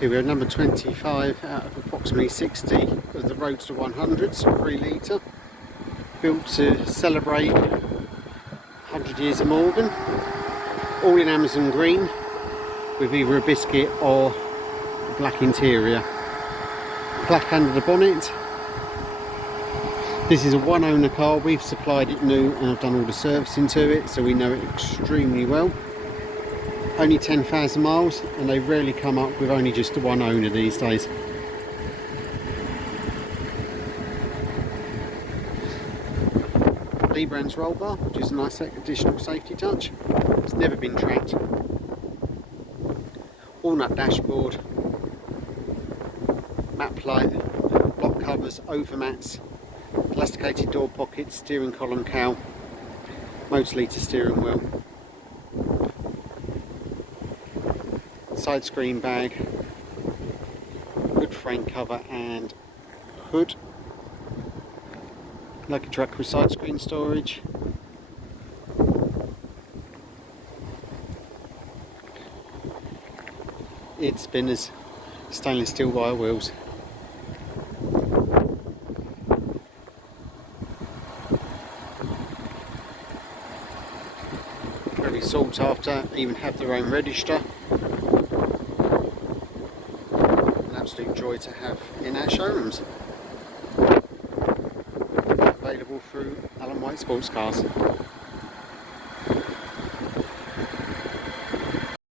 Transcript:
Here we are, number 25 out of approximately 60 of the Roadster 100s, 3 litre, built to celebrate 100 years of Morgan, all in Amazon green with either a biscuit or a black interior. Black under the bonnet. This is a one owner car, we've supplied it new and I've done all the servicing to it, so we know it extremely well. Only 10,000 miles, and they rarely come up with only just the one owner these days. Lee brand's roll bar, which is a nice additional safety touch. It's never been tracked. Walnut dashboard, map light, block covers, overmats, elasticated door pockets, steering column cowl, Moto Lita steering wheel, Sidescreen bag, hood frame cover and hood, luggage rack with Sidescreen storage, eared spinners, stainless steel wire wheels. Very sought after, even have their own register. An absolute joy to have in our showrooms. Available through Allon White Sports Cars.